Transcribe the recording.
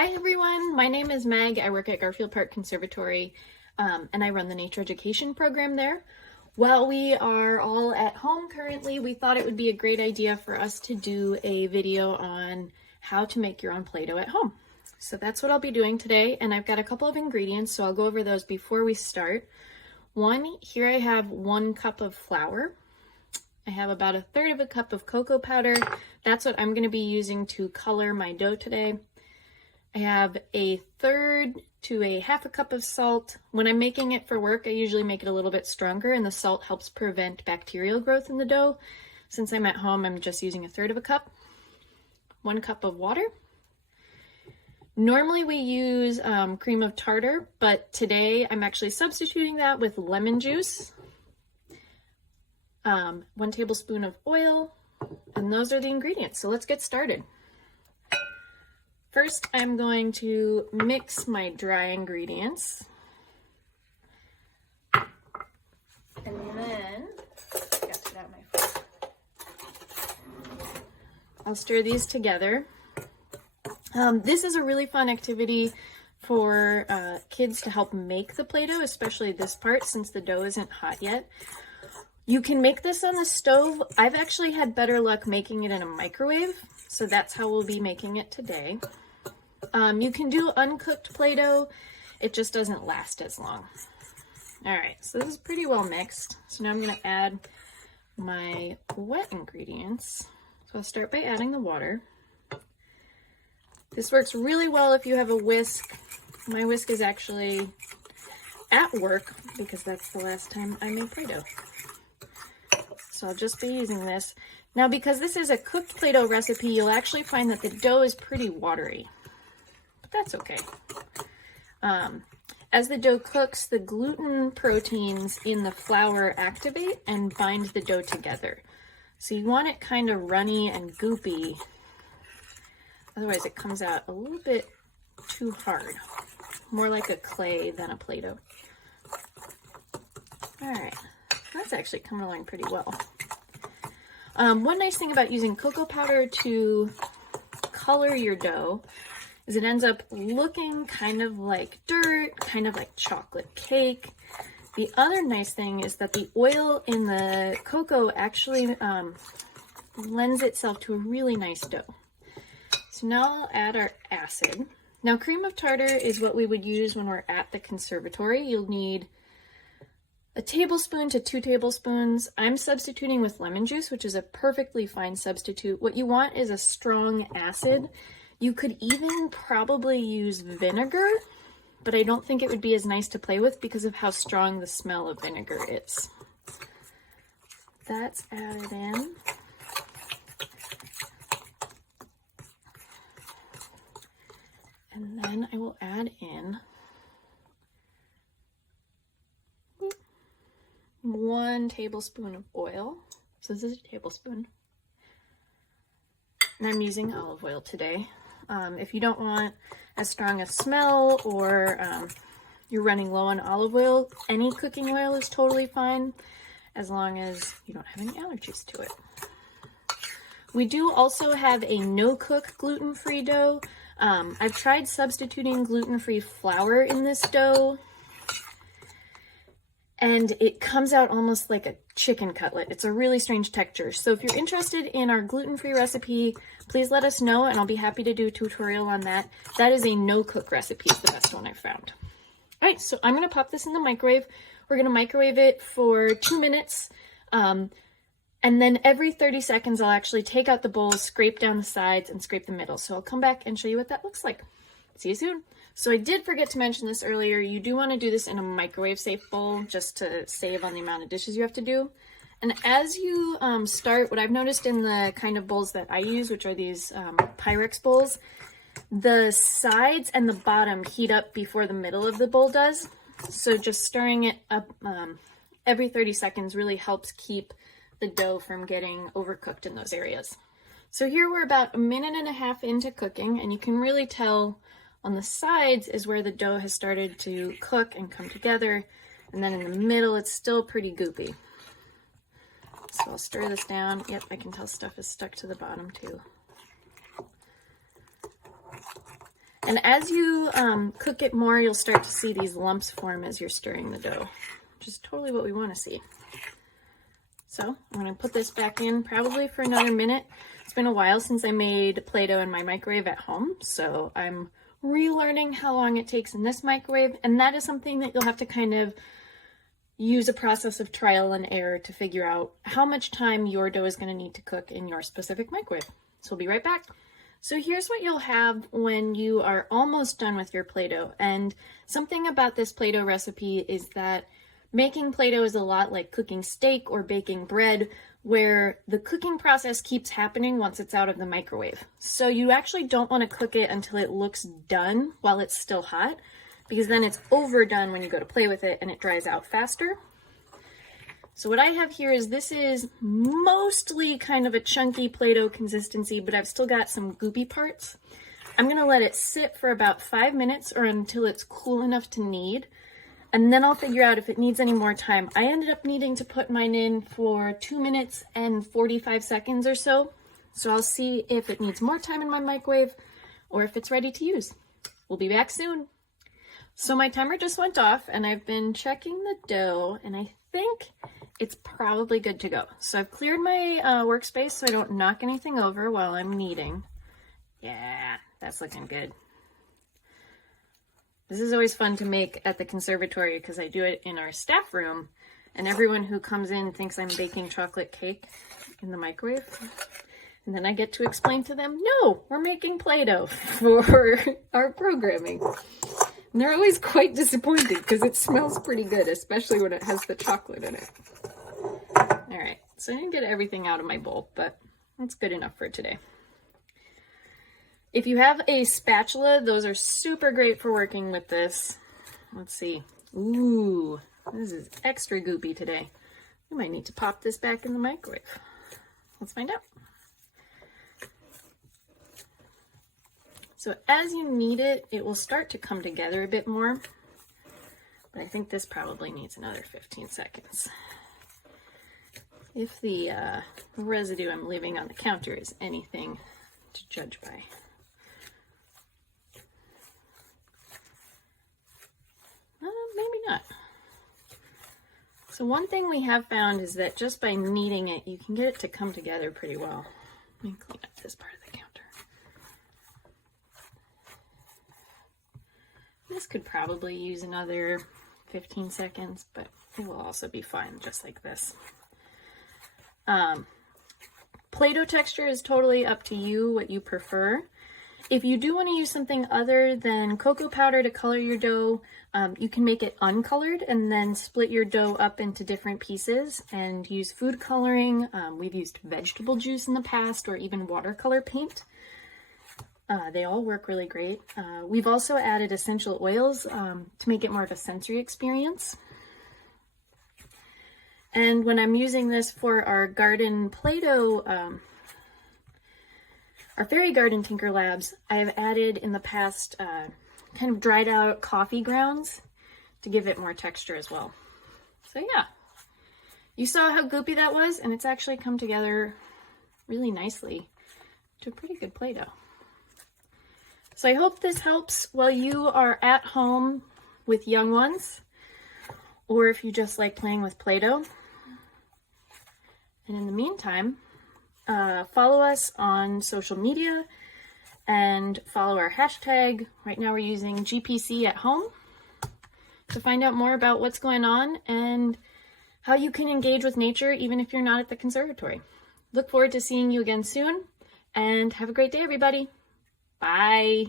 Hi everyone, my name is Meg. I work at Garfield Park Conservatory and I run the nature education program there. While we are all at home currently, we thought it would be a great idea for us to do a video on how to make your own Play-Doh at home. So that's what I'll be doing today, and I've got a couple of ingredients, so I'll go over those before we start. Here I have 1 cup of flour. I have about 1/3 cup of cocoa powder. That's what I'm going to be using to color my dough today. I have 1/3 to 1/2 cup of salt. When I'm making it for work, I usually make it a little bit stronger, and the salt helps prevent bacterial growth in the dough. Since I'm at home, I'm just using 1/3 cup. 1 cup of water. Normally we use cream of tartar, but today I'm actually substituting that with lemon juice. 1 tablespoon of oil, and those are the ingredients. So let's get started. First, I'm going to mix my dry ingredients. And then, I'll stir these together. This is a really fun activity for kids to help make the Play-Doh, especially this part since the dough isn't hot yet. You can make this on the stove. I've actually had better luck making it in a microwave, so that's how we'll be making it today. You can do uncooked Play-Doh, it just doesn't last as long. Alright, so this is pretty well mixed. So now I'm going to add my wet ingredients. So I'll start by adding the water. This works really well if you have a whisk. My whisk is actually at work because that's the last time I made Play-Doh. So I'll just be using this. Now, because this is a cooked Play-Doh recipe, you'll actually find that the dough is pretty watery. But that's okay. As the dough cooks, the gluten proteins in the flour activate and bind the dough together. So you want it kind of runny and goopy. Otherwise it comes out a little bit too hard. More like a clay than a Play-Doh. Alright, that's actually coming along pretty well. One nice thing about using cocoa powder to color your dough is it ends up looking kind of like dirt, kind of like chocolate cake. The other nice thing is that the oil in the cocoa actually lends itself to a really nice dough. So now I'll add our acid. Now, cream of tartar is what we would use when we're at the conservatory. You'll need 1 tablespoon to 2 tablespoons. I'm substituting with lemon juice, which is a perfectly fine substitute. What you want is a strong acid. You could even probably use vinegar, but I don't think it would be as nice to play with because of how strong the smell of vinegar is. That's added in. And then I will add in 1 tablespoon of oil. So this is a tablespoon. And I'm using olive oil today. If you don't want as strong a smell or you're running low on olive oil, any cooking oil is totally fine as long as you don't have any allergies to it. We do also have a no-cook gluten-free dough. I've tried substituting gluten-free flour in this dough, and it comes out almost like a chicken cutlet. It's a really strange texture. So if you're interested in our gluten-free recipe, please let us know, and I'll be happy to do a tutorial on that. That is a no-cook recipe, is the best one I've found. All right, so I'm going to pop this in the microwave. We're going to microwave it for 2 minutes. And then every 30 seconds, I'll actually take out the bowl, scrape down the sides, and scrape the middle. So I'll come back and show you what that looks like. See you soon. So I did forget to mention this earlier. You do want to do this in a microwave-safe bowl just to save on the amount of dishes you have to do. And as you start, what I've noticed in the kind of bowls that I use, which are these Pyrex bowls, the sides and the bottom heat up before the middle of the bowl does. So just stirring it up every 30 seconds really helps keep the dough from getting overcooked in those areas. So here we're about 1.5 minutes into cooking, and you can really tell on the sides is where the dough has started to cook and come together, and then in the middle it's still pretty goopy. So I'll stir this down. Yep, I can tell stuff is stuck to the bottom too. And as you cook it more, you'll start to see these lumps form as you're stirring the dough, which is totally what we want to see. So I'm going to put this back in probably for another minute. It's been a while since I made Play-Doh in my microwave at home, so I'm relearning how long it takes in this microwave, and that is something that you'll have to kind of use a process of trial and error to figure out how much time your dough is going to need to cook in your specific microwave. So we'll be right back. So here's what you'll have when you are almost done with your Play-Doh. And something about this Play-Doh recipe is that making Play-Doh is a lot like cooking steak or baking bread, where the cooking process keeps happening once it's out of the microwave. So you actually don't want to cook it until it looks done while it's still hot, because then it's overdone when you go to play with it and it dries out faster. So what I have here is, this is mostly kind of a chunky Play-Doh consistency, but I've still got some goopy parts. I'm going to let it sit for about 5 minutes or until it's cool enough to knead, and then I'll figure out if it needs any more time. I ended up needing to put mine in for 2 minutes and 45 seconds or so. So I'll see if it needs more time in my microwave or if it's ready to use. We'll be back soon. So my timer just went off and I've been checking the dough, and I think it's probably good to go. So I've cleared my workspace so I don't knock anything over while I'm kneading. Yeah, that's looking good. This is always fun to make at the conservatory because I do it in our staff room, and everyone who comes in thinks I'm baking chocolate cake in the microwave. And then I get to explain to them, no, we're making Play-Doh for our programming. And they're always quite disappointed because it smells pretty good, especially when it has the chocolate in it. All right, so I didn't get everything out of my bowl, but that's good enough for today. If you have a spatula, those are super great for working with this. Let's see. Ooh, this is extra goopy today. We might need to pop this back in the microwave. Let's find out. So as you knead it, it will start to come together a bit more. But I think this probably needs another 15 seconds. If the residue I'm leaving on the counter is anything to judge by. Maybe not. So one thing we have found is that just by kneading it, you can get it to come together pretty well. Let me clean up this part of the counter. This could probably use another 15 seconds, but it will also be fine just like this. Play-Doh texture is totally up to you, what you prefer. If you do want to use something other than cocoa powder to color your dough, you can make it uncolored and then split your dough up into different pieces and use food coloring. We've used vegetable juice in the past, or even watercolor paint. They all work really great. We've also added essential oils to make it more of a sensory experience. And when I'm using this for our garden Play-Doh, our fairy garden Tinker Labs, I have added in the past kind of dried out coffee grounds to give it more texture as well. So yeah, you saw how goopy that was, and it's actually come together really nicely to a pretty good Play-Doh. So I hope this helps while you are at home with young ones, or if you just like playing with Play-Doh. And in the meantime, follow us on social media and follow our hashtag. Right now we're using GPC at home to find out more about what's going on and how you can engage with nature even if you're not at the conservatory. Look forward to seeing you again soon, and have a great day, everybody. Bye.